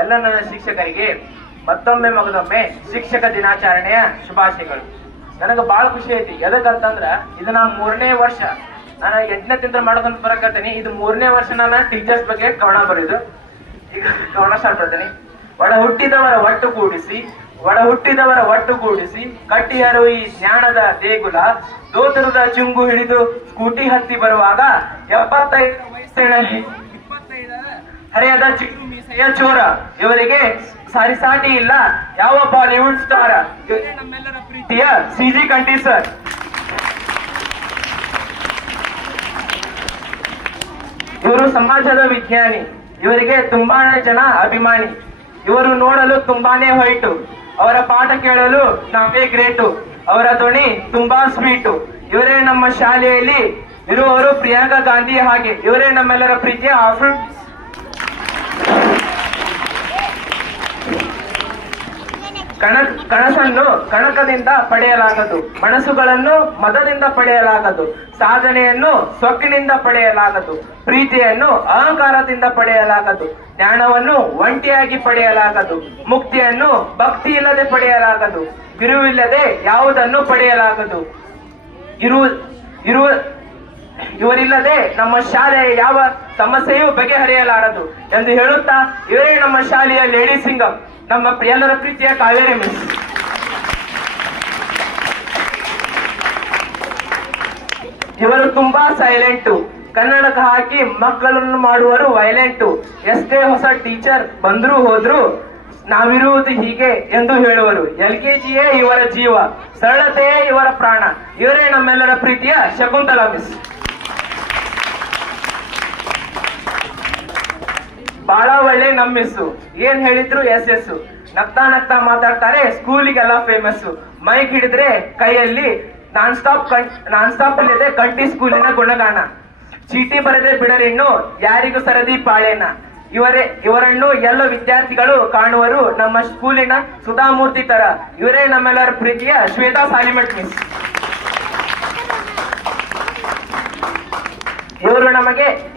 ಎಲ್ಲ ನನ್ನ ಶಿಕ್ಷಕರಿಗೆ ಮತ್ತೊಮ್ಮೆ ಮಗದೊಮ್ಮೆ ಶಿಕ್ಷಕ ದಿನಾಚರಣೆಯ ಶುಭಾಶಯಗಳು. ನನಗೆ ಬಹಳ ಖುಷಿ ಐತಿ. ಎದಕ್ಕಂತಂದ್ರ ಇದು ನಾ 3ನೇ ವರ್ಷ, ನಾನು 8ನೇ ತಿಂಗಳ ಮಾಡ್ಕೊಂತ ಬರಕತ್ತೀನಿ. ಇದು 3ನೇ ವರ್ಷ ನಾನು ಟೀಚರ್ಸ್ ಬಗ್ಗೆ ಕವನ ಬರೆದು ಈಗ ಕವನ ಸ್ಟಾರ್ಟ್ ಮಾಡ್ತೀನಿ. ಒಡ ಹುಟ್ಟಿದವರ ಒಟ್ಟು ಗೂಡಿಸಿ ಕಟ್ಟಿಯರು ಈ ಜ್ಞಾನದ ದೇಗುಲ, ದೋತರದ ಚುಂಗು ಹಿಡಿದು ಸ್ಕೂಟಿ ಹತ್ತಿ ಬರುವಾಗ 75 ವಯಸ್ಸಿನಲ್ಲಿ 25ರ ಹರೆಯದ ಚಿಕ್ಕು ಮೀಸೆಯ ಚೋರ, ಇವರಿಗೆ ಸಾಟಿ ಇಲ್ಲ ಯಾವ ಬಾಲಿವುಡ್ ಸ್ಟಾರ್. ಇವರೇ ನಮ್ಮೆಲ್ಲರ ಪ್ರೀತಿಯ ಸಿಜಿ ಕಂಠಿ ಸರ್. ಇವರು ಸಮಾಜದ ವಿಜ್ಞಾನಿ, ಇವರಿಗೆ ತುಂಬಾನೇ ಜನ ಅಭಿಮಾನಿ. ಇವರು ನೋಡಲು ತುಂಬಾನೇ ಹೊಯ್ಟು, ಅವರ ಪಾಠ ಕೇಳಲು ನಾವೇ ಗ್ರೇಟು, ಅವರ ಧ್ವನಿ ತುಂಬಾ ಸ್ವೀಟು. ಇವರೇ ನಮ್ಮ ಶಾಲೆಯಲ್ಲಿ ಇರುವವರು ಪ್ರಿಯಾಂಕಾ ಗಾಂಧಿ ಹಾಗೆ. ಇವರೇ ನಮ್ಮೆಲ್ಲರ ಪ್ರೀತಿಯ ಆಫ್ರಿನ್. ಕನಸನ್ನು ಕಣಕದಿಂದ ಪಡೆಯಲಾಗದು, ಮನಸ್ಸುಗಳನ್ನು ಮದದಿಂದ ಪಡೆಯಲಾಗದು, ಸಾಧನೆಯನ್ನು ಸೊಕ್ಕಿನಿಂದ ಪಡೆಯಲಾಗದು, ಪ್ರೀತಿಯನ್ನು ಅಹಂಕಾರದಿಂದ ಪಡೆಯಲಾಗದು, ಜ್ಞಾನವನ್ನು ಒಂಟಿಯಾಗಿ ಪಡೆಯಲಾಗದು, ಮುಕ್ತಿಯನ್ನು ಭಕ್ತಿ ಇಲ್ಲದೆ ಪಡೆಯಲಾಗದು, ಬಿರುವಿಲ್ಲದೆ ಯಾವುದನ್ನು ಪಡೆಯಲಾಗದು. ಇವರಿಲ್ಲದೆ ನಮ್ಮ ಶಾಲೆಯ ಯಾವ ಸಮಸ್ಯೆಯೂ ಬಗೆಹರಿಯಲಾರದು ಎಂದು ಹೇಳುತ್ತಾ, ಇವರೇ ನಮ್ಮ ಶಾಲೆಯ ಲೇಡಿ ಸಿಂಗಂ, ನಮ್ಮ ಎಲ್ಲರ ಪ್ರೀತಿಯ ಕಾವೇರಿ ಮಿಸ್. ಇವರು ತುಂಬಾ ಸೈಲೆಂಟು, ಕನ್ನಡಕ ಹಾಕಿ ಮಕ್ಕಳನ್ನು ಮಾಡುವರು ವೈಲೆಂಟು. ಎಷ್ಟೇ ಹೊಸ ಟೀಚರ್ ಬಂದ್ರು ಹೋದ್ರು ನಾವಿರುವುದು ಹೀಗೆ ಎಂದು ಹೇಳುವರು. LKGಯೇ ಇವರ ಜೀವ, ಸರಳತೆಯೇ ಇವರ ಪ್ರಾಣ. ಇವರೇ ನಮ್ಮೆಲ್ಲರ ಪ್ರೀತಿಯ ಶಕುಂತಲಾ ಮಿಸ್. ಬಹಳ ಒಳ್ಳೆ ನಮ್ಮಿಸ್ಸು, ಏನ್ ಹೇಳಿದ್ರು ಎಸ್. ನಗ್ತಾ ಮಾತಾಡ್ತಾರೆ, ಸ್ಕೂಲಿಗೆಲ್ಲ ಫೇಮಸ್. ಮೈಕ್ ಹಿಡಿದ್ರೆ ಕೈಯಲ್ಲಿ ನಾನ್ ಸ್ಟಾಪ್ ಇಲ್ಲದೆ ಕಂಠಿ ಸ್ಕೂಲಿನ ಗುಣಗಾನ. ಚೀಟಿ ಬರೆದ್ರೆ ಬಿಡರಿನ್ನು ಯಾರಿಗೂ ಸರದಿ ಪಾಳೇನ. ಇವರನ್ನು ಎಲ್ಲ ವಿದ್ಯಾರ್ಥಿಗಳು ಕಾಣುವರು ನಮ್ಮ ಸ್ಕೂಲಿನ ಸುಧಾಮೂರ್ತಿ ತರ. ಇವರೇ ನಮ್ಮೆಲ್ಲರ ಪ್ರೀತಿಯ ಶ್ವೇತಾ ಸಾಲಿಮಠ್ ಮಿಸ್.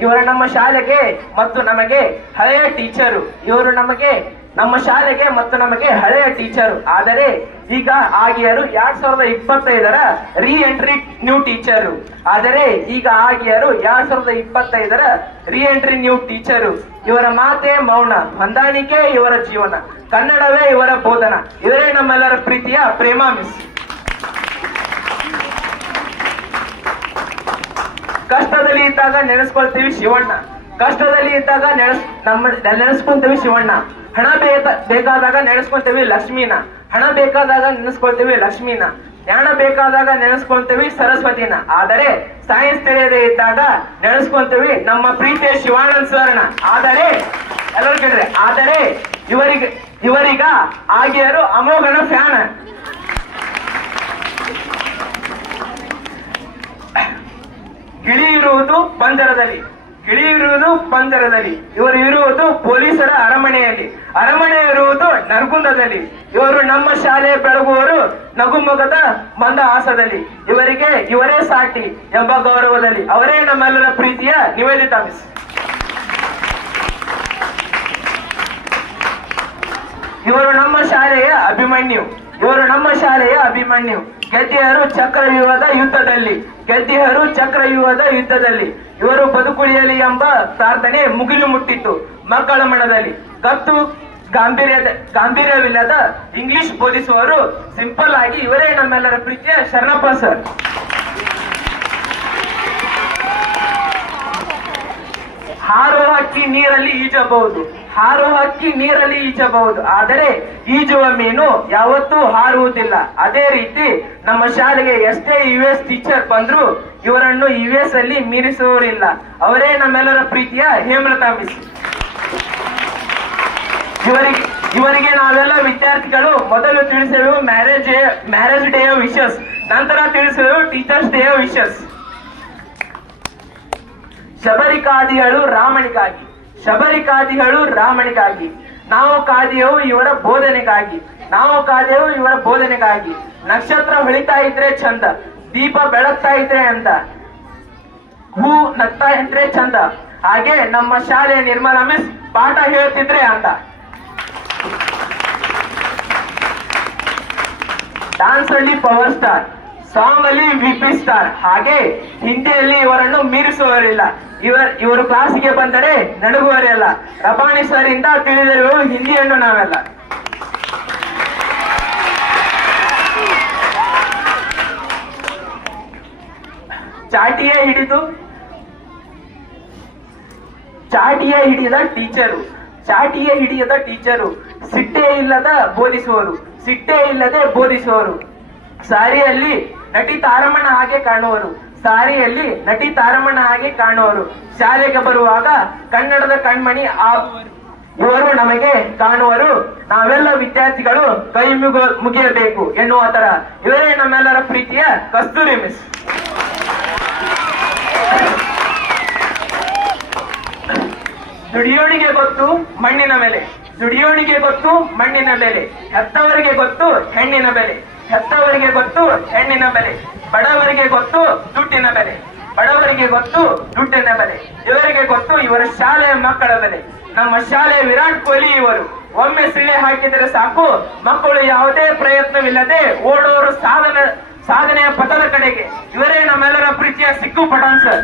ಇವರು ನಮ್ಮ ಶಾಲೆಗೆ ಮತ್ತು ನಮಗೆ ಹಳೆಯ ಟೀಚರು. ಇವರು ನಮ್ಮ ಶಾಲೆಗೆ ಮತ್ತು ನಮಗೆ ಹಳೆಯ ಟೀಚರು. ಆದರೆ ಈಗ ಆಗಿಯರು 2025ರ ರೀ ಎಂಟ್ರಿ ನ್ಯೂ ಟೀಚರು. ಆದರೆ ಈಗ ಆಗಿಯರು 2025ರ ರೀ ಎಂಟ್ರಿ ನ್ಯೂ ಟೀಚರು. ಇವರ ಮಾತೆ ಮೌನ, ಹೊಂದಾಣಿಕೆ ಇವರ ಜೀವನ, ಕನ್ನಡವೇ ಇವರ ಬೋಧನ. ಇವರೇ ನಮ್ಮೆಲ್ಲರ ಪ್ರೀತಿಯ ಪ್ರೇಮಾ ಮಿಸ್. ಕಷ್ಟದಲ್ಲಿ ಇದ್ದಾಗ ನೆನೆಸ್ಕೊಳ್ತೀವಿ ಶಿವಣ್ಣ, ಕಷ್ಟದಲ್ಲಿ ಇದ್ದಾಗ ನೆನೆಸ್ಕೊಂತೀವಿ ಶಿವಣ್ಣ. ಹಣ ಬೇಕಾದಾಗ ನೆನೆಸ್ಕೊಂತೀವಿ ಲಕ್ಷ್ಮೀನ, ಹಣ ಬೇಕಾದಾಗ ನೆನೆಸ್ಕೊಳ್ತೀವಿ ಲಕ್ಷ್ಮೀನ. ಜ್ಞಾನ ಬೇಕಾದಾಗ ನೆನೆಸ್ಕೊಂತೀವಿ ಸರಸ್ವತಿನ. ಆದರೆ ಸೈನ್ಸ್ ತಿಳಿಯದೆ ಇದ್ದಾಗ ನೆನೆಸ್ಕೊಂತೀವಿ ನಮ್ಮ ಪ್ರೀತಿಯ ಶಿವಾನಂದ್ ಸರ್ನ. ಆದರೆ ಎಲ್ಲರೂ ಕೇಳ್ರಿ, ಆದರೆ ಇವರೀಗ ಆಗಿಯರು ಅಮೋಘನ ಫ್ಯಾನ್. ಗಿಳಿ ಇರುವುದು ಪಂಜರದಲ್ಲಿ, ಇವರು ಇರುವುದು ಪೊಲೀಸರ ಅರಮನೆಯಲ್ಲಿ, ಅರಮನೆ ಇರುವುದು ನರಗುಂದದಲ್ಲಿ. ಇವರು ನಮ್ಮ ಶಾಲೆ ಬೆಳಗುವರು ನಗುಮೊಗದ ಮಂದಹಾಸದಲ್ಲಿ. ಇವರೇ ಸಾಟಿ ಎಂಬ ಗೌರವದಲ್ಲಿ. ಅವರೇ ನಮ್ಮೆಲ್ಲರ ಪ್ರೀತಿಯ ನಿವೇದಿತಾ ಮಿಸ್. ಇವರು ನಮ್ಮ ಶಾಲೆಯ ಅಭಿಮನ್ಯು. ಗೆದ್ದಿಯರು ಚಕ್ರವ್ಯೂಹದ ಯುದ್ಧದಲ್ಲಿ. ಇವರು ಬದುಕುಳಿಯಲಿ ಎಂಬ ಪ್ರಾರ್ಥನೆ ಮುಗಿಲು ಮುಟ್ಟಿತ್ತು ಮಕ್ಕಳ ಮನದಲ್ಲಿ. ಗತ್ತು ಗಾಂಭೀರ್ಯವಿಲ್ಲದ ಇಂಗ್ಲಿಷ್ ಬೋಧಿಸುವರು ಸಿಂಪಲ್ ಆಗಿ. ಇವರೇ ನಮ್ಮೆಲ್ಲರ ಪ್ರೀತಿಯ ಶರಣಪ್ಪ ಸರ್. ಹಾರುವ ಹಕ್ಕಿ ನೀರಲ್ಲಿ ಈಜಬಹುದು, ಆದರೆ ಈಜುವ ಮೀನು ಯಾವತ್ತೂ ಹಾರುವುದಿಲ್ಲ. ಅದೇ ರೀತಿ ನಮ್ಮ ಶಾಲೆಗೆ ಎಷ್ಟೇ US ಟೀಚರ್ ಬಂದ್ರು ಇವರನ್ನು US ಅಲ್ಲಿ ಮೀರಿಸುವವರಿಲ್ಲ. ಅವರೇ ನಮ್ಮೆಲ್ಲರ ಪ್ರೀತಿಯ ಹೇಮಲತಾ ಮಿಸ್. ಇವರಿಗೆ ನಾವೆಲ್ಲ ವಿದ್ಯಾರ್ಥಿಗಳು ಮೊದಲು ತಿಳಿಸುವ ಮ್ಯಾರೇಜ್ ಡೇ ವಿಶಸ್, ನಂತರ ತಿಳಿಸುವ ಟೀಚರ್ಸ್ ಡೇ ವಿಶಸ್. ಶಬರಿಕಾದಿಗಳು ರಾಮನಿಗಾಗಿ, ನಾವು ಕಾದಿಯವು ಇವರ ಬೋಧನೆಗಾಗಿ. ನಕ್ಷತ್ರ ಹೊಳಿತಾ ಇದ್ರೆ ಚಂದ, ದೀಪ ಬೆಳಗ್ತಾ ಇದ್ರೆ ಅಂದ, ಹೂ ನಗ್ತಾ ಇದ್ರೆ ಚಂದ. ಹಾಗೆ ನಮ್ಮ ಶಾಲೆಯ ನಿರ್ಮಲಾ ಮಿಸ್ ಪಾಠ ಹೇಳ್ತಿದ್ರೆ ಅಂತ. ಡಾನ್ಸ್ ಅಲ್ಲಿ ಪವರ್ ಸ್ಟಾರ್, ಸಾಂಗ್ ಅಲ್ಲಿ ವಿಪಿ ಸ್ಟಾರ್. ಹಾಗೆ ಹಿಂದಿಯಲ್ಲಿ ಇವರನ್ನು ಮೀರಿಸುವವರಿಲ್ಲ. ಇವರು ಕ್ಲಾಸಿಗೆ ಬಂದರೆ ನಡುಗುವರೆಲ್ಲ. ರಪಾಣಿ ಸರ್ ಇಂದ ತಿಳಿದಿರುವ ಹಿಂದಿಯನ್ನು ನಾವೆಲ್ಲ. ಚಾಟಿಯೇ ಹಿಡಿದ ಟೀಚರು, ಸಿಟ್ಟೇ ಇಲ್ಲದೆ ಬೋಧಿಸುವರು. ಸಾರಿಯಲ್ಲಿ ನಟಿ ತಾರಮ್ಮನ ಹಾಗೆ ಕಾಣುವರು. ಶಾಲೆಗೆ ಬರುವಾಗ ಕನ್ನಡದ ಕಣ್ಮಣಿ ಇವರು ನಮಗೆ ಕಾಣುವರು. ನಾವೆಲ್ಲ ವಿದ್ಯಾರ್ಥಿಗಳು ಕೈ ಮುಗಿಯಬೇಕು ಎನ್ನುವ ತರ ಇವರೇ ನಮ್ಮೆಲ್ಲರ ಪ್ರೀತಿಯ ಕಸ್ತೂರಿ ಮಿಸ್. ದುಡಿಯೋಣಿಗೆ ಗೊತ್ತು ಮಣ್ಣಿನ ಬೆಲೆ, ಹೆತ್ತವರಿಗೆ ಗೊತ್ತು ಹೆಣ್ಣಿನ ಬೆಲೆ, ಬಡವರಿಗೆ ಗೊತ್ತು ದುಡ್ಡಿನ ಬೆಲೆ, ಇವರಿಗೆ ಗೊತ್ತು ಇವರ ಶಾಲೆಯ ಮಕ್ಕಳ ಬೆಲೆ. ನಮ್ಮ ಶಾಲೆಯ ವಿರಾಟ್ ಕೊಹ್ಲಿ ಇವರು. ಒಮ್ಮೆ ಸಿಳೆ ಹಾಕಿದರೆ ಸಾಕು, ಮಕ್ಕಳು ಯಾವುದೇ ಪ್ರಯತ್ನವಿಲ್ಲದೆ ಓಡೋರು ಸಾಧನೆಯ ಪಥದ ಕಡೆಗೆ. ಇವರೇ ನಮ್ಮೆಲ್ಲರ ಪ್ರೀತಿಯ ಸಿಕ್ಕು ಪಠಾಣ್ ಸರ್.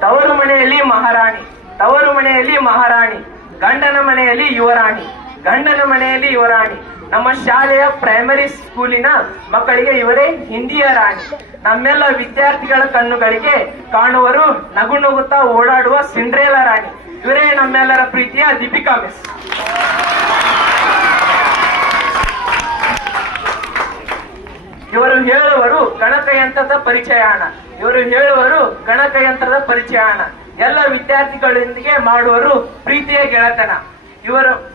ತವರು ಮನೆಯಲ್ಲಿ ಮಹಾರಾಣಿ, ಗಂಡನ ಮನೆಯಲ್ಲಿ ಯುವರಾಣಿ. ನಮ್ಮ ಶಾಲೆಯ ಪ್ರೈಮರಿ ಸ್ಕೂಲಿನ ಮಕ್ಕಳಿಗೆ ಇವರೇ ಹಿಂದಿಯ ರಾಣಿ. ನಮ್ಮೆಲ್ಲ ವಿದ್ಯಾರ್ಥಿಗಳ ಕಣ್ಣುಗಳಿಗೆ ಕಾಣುವರು ನಗುತ್ತಾ ಓಡಾಡುವ ಸಿಂಡ್ರೇಲಾ ರಾಣಿ. ಇವರೇ ನಮ್ಮೆಲ್ಲರ ಪ್ರೀತಿಯ ದೀಪಿಕಾ ಮಿಸ್. ಇವರು ಹೇಳುವರು ಗಣಕಯಂತ್ರದ ಪರಿಚಯಾಣ. ಎಲ್ಲ ವಿದ್ಯಾರ್ಥಿಗಳೊಂದಿಗೆ ಮಾಡುವರು ಪ್ರೀತಿಯ ಗೆಳತನ.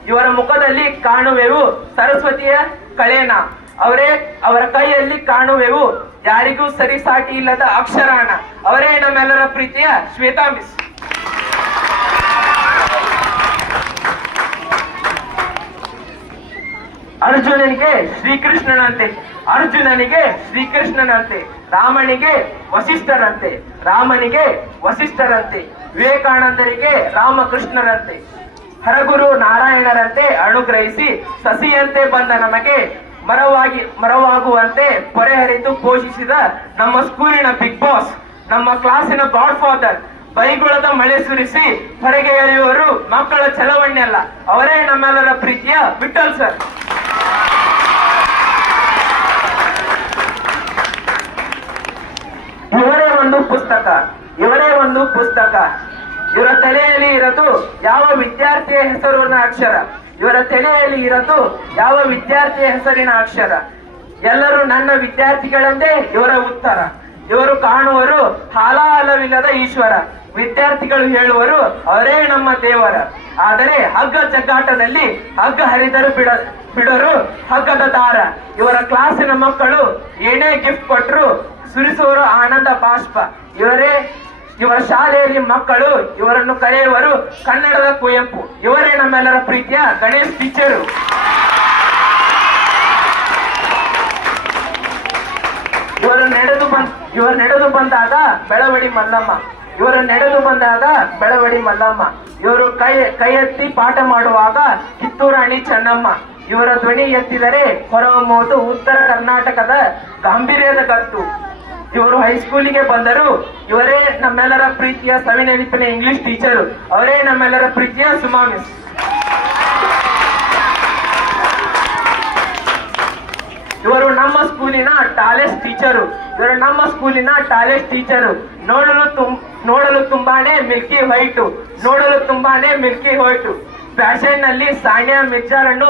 ಇವರ ಮುಖದಲ್ಲಿ ಕಾಣುವೆವು ಸರಸ್ವತಿಯ ಕಳೆನ. ಅವರ ಕೈಯಲ್ಲಿ ಕಾಣುವೆವು ಯಾರಿಗೂ ಸರಿಸಾಟಿ ಇಲ್ಲದ ಅಕ್ಷರಾಣ. ಅವರೇ ನಮ್ಮೆಲ್ಲರ ಪ್ರೀತಿಯ ಶ್ವೇತಾ ಮಿಸ್. ಅರ್ಜುನನಿಗೆ ಶ್ರೀಕೃಷ್ಣನಂತೆ, ರಾಮನಿಗೆ ವಸಿಷ್ಠರಂತೆ, ವಿವೇಕಾನಂದರಿಗೆ ರಾಮಕೃಷ್ಣರಂತೆ, ಹರಗುರು ನಾರಾಯಣರಂತೆ ಅನುಗ್ರಹಿಸಿ ಸಸಿಯಂತೆ ಬಂದ ನಮಗೆ ಮರವಾಗುವಂತೆ ಪೊರೆಹರಿದು ಪೋಷಿಸಿದ ನಮ್ಮ ಸ್ಕೂಲಿನ ಬಿಗ್ ಬಾಸ್, ನಮ್ಮ ಕ್ಲಾಸಿನ ಗಾಡ್ ಫಾದರ್, ಬೈಗುಳದ ಮಳೆ ಸುರಿಸಿ ಹೊರಗೆ ಎಳೆಯುವರು ಮಕ್ಕಳ ಚಲವಣ್ಣೆಲ್ಲ. ಅವರೇ ನಮ್ಮೆಲ್ಲರ ಪ್ರೀತಿಯ ವಿಠಲ್ ಸರ್. ಇವರೇ ಒಂದು ಪುಸ್ತಕ. ಇವರ ತಲೆಯಲ್ಲಿ ಇರದು ಯಾವ ವಿದ್ಯಾರ್ಥಿಯ ಹೆಸರಿನ ಅಕ್ಷರ. ಎಲ್ಲರೂ ನನ್ನ ವಿದ್ಯಾರ್ಥಿಗಳೆಂದೇ ಇವರ ಉತ್ತರ. ಇವರು ಕಾಣುವರು ಹಾಲವಿಲ್ಲದ ಈಶ್ವರ. ವಿದ್ಯಾರ್ಥಿಗಳು ಹೇಳುವರು ಅವರೇ ನಮ್ಮ ದೇವರ. ಆದರೆ ಹಗ್ಗ ಜಗ್ಗಾಟದಲ್ಲಿ ಹಗ್ಗ ಹರಿದರು ಬಿಡರು ಹಗ್ಗದ ದಾರ. ಇವರ ಕ್ಲಾಸಿನ ಮಕ್ಕಳು ಏನೇ ಗಿಫ್ಟ್ ಕೊಟ್ಟರು ಸುರಿಸುವರು ಆನಂದ ಬಾಷ್ಪ. ಇವರ ಶಾಲೆಯಲ್ಲಿ ಮಕ್ಕಳು ಇವರನ್ನು ಕರೆಯುವರು ಕನ್ನಡದ ಕುವೆಂಪು. ಇವರೇ ನಮ್ಮೆಲ್ಲರ ಪ್ರೀತಿಯ ಗಣೇಶ್ ಟೀಚರು. ಇವರು ನಡೆದು ಬಂದಾಗ ಬೆಳವಡಿ ಮಲ್ಲಮ್ಮ. ಇವರು ಕೈ ಎತ್ತಿ ಪಾಠ ಮಾಡುವಾಗ ಕಿತ್ತೂರಾಣಿ ಚೆನ್ನಮ್ಮ. ಇವರ ಧ್ವನಿ ಎತ್ತಿದರೆ ಹೊರಹೊಮ್ಮುವುದು ಉತ್ತರ ಕರ್ನಾಟಕದ ಗಾಂಭೀರ್ಯದ ಗತ್ತು. ಇವರು ಹೈಸ್ಕೂಲಿಗೆ ಬಂದರು. ಇವರೇ ನಮ್ಮೆಲ್ಲರ ಪ್ರೀತಿಯ ಸವಿನೆನಪಿನ ಇಂಗ್ಲಿಷ್ ಟೀಚರು. ಅವರೇ ನಮ್ಮೆಲ್ಲರ ಪ್ರೀತಿಯ ಸುಮಾ ಮಿಸ್. ಇವರು ನಮ್ಮ ಸ್ಕೂಲಿನ ಟಾಲೆಸ್ಟ್ ಟೀಚರು. ನೋಡಲು ತುಂಬಾನೇ ಮಿಲ್ಕಿ ವೈಟು. ಫ್ಯಾಷನ್ ನಲ್ಲಿ ಸಾನಿಯಾ ಮಿರ್ಜಾರನ್ನು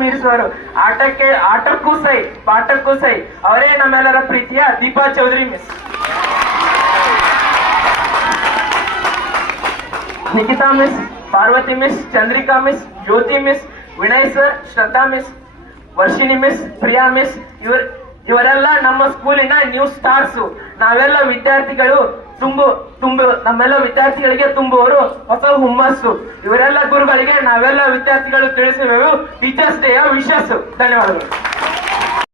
ಮೀರಿಸುವರು. ಆಟಕ್ಕೂ ಸೈ ಪಾಠಕ್ಕೂ ಸೈ. ಅವರೇ ನಮ್ಮೆಲ್ಲರ ಪ್ರೀತಿಯ Deepa Chaudhari miss. Nikita miss, Parvati miss, Chandrika miss, Jyoti miss, Vinay sir, Shraddha miss, Varshini miss, Priya miss. ಇವರೆಲ್ಲ ನಮ್ಮ ಸ್ಕೂಲಿನ ನ್ಯೂ ಸ್ಟಾರ್ಸ್. ನಾವೆಲ್ಲ ವಿದ್ಯಾರ್ಥಿಗಳು ನಮ್ಮೆಲ್ಲ ವಿದ್ಯಾರ್ಥಿಗಳಿಗೆ ತುಂಬುವರು ಹೊಸ ಹುಮ್ಮಸ್ಸು. ಇವರೆಲ್ಲ ಗುರುಗಳಿಗೆ ನಾವೆಲ್ಲ ವಿದ್ಯಾರ್ಥಿಗಳು ತಿಳಿಸುವೆವು ಟೀಚರ್ಸ್ ಡೇಯ ವಿಶಸ್. ಧನ್ಯವಾದಗಳು.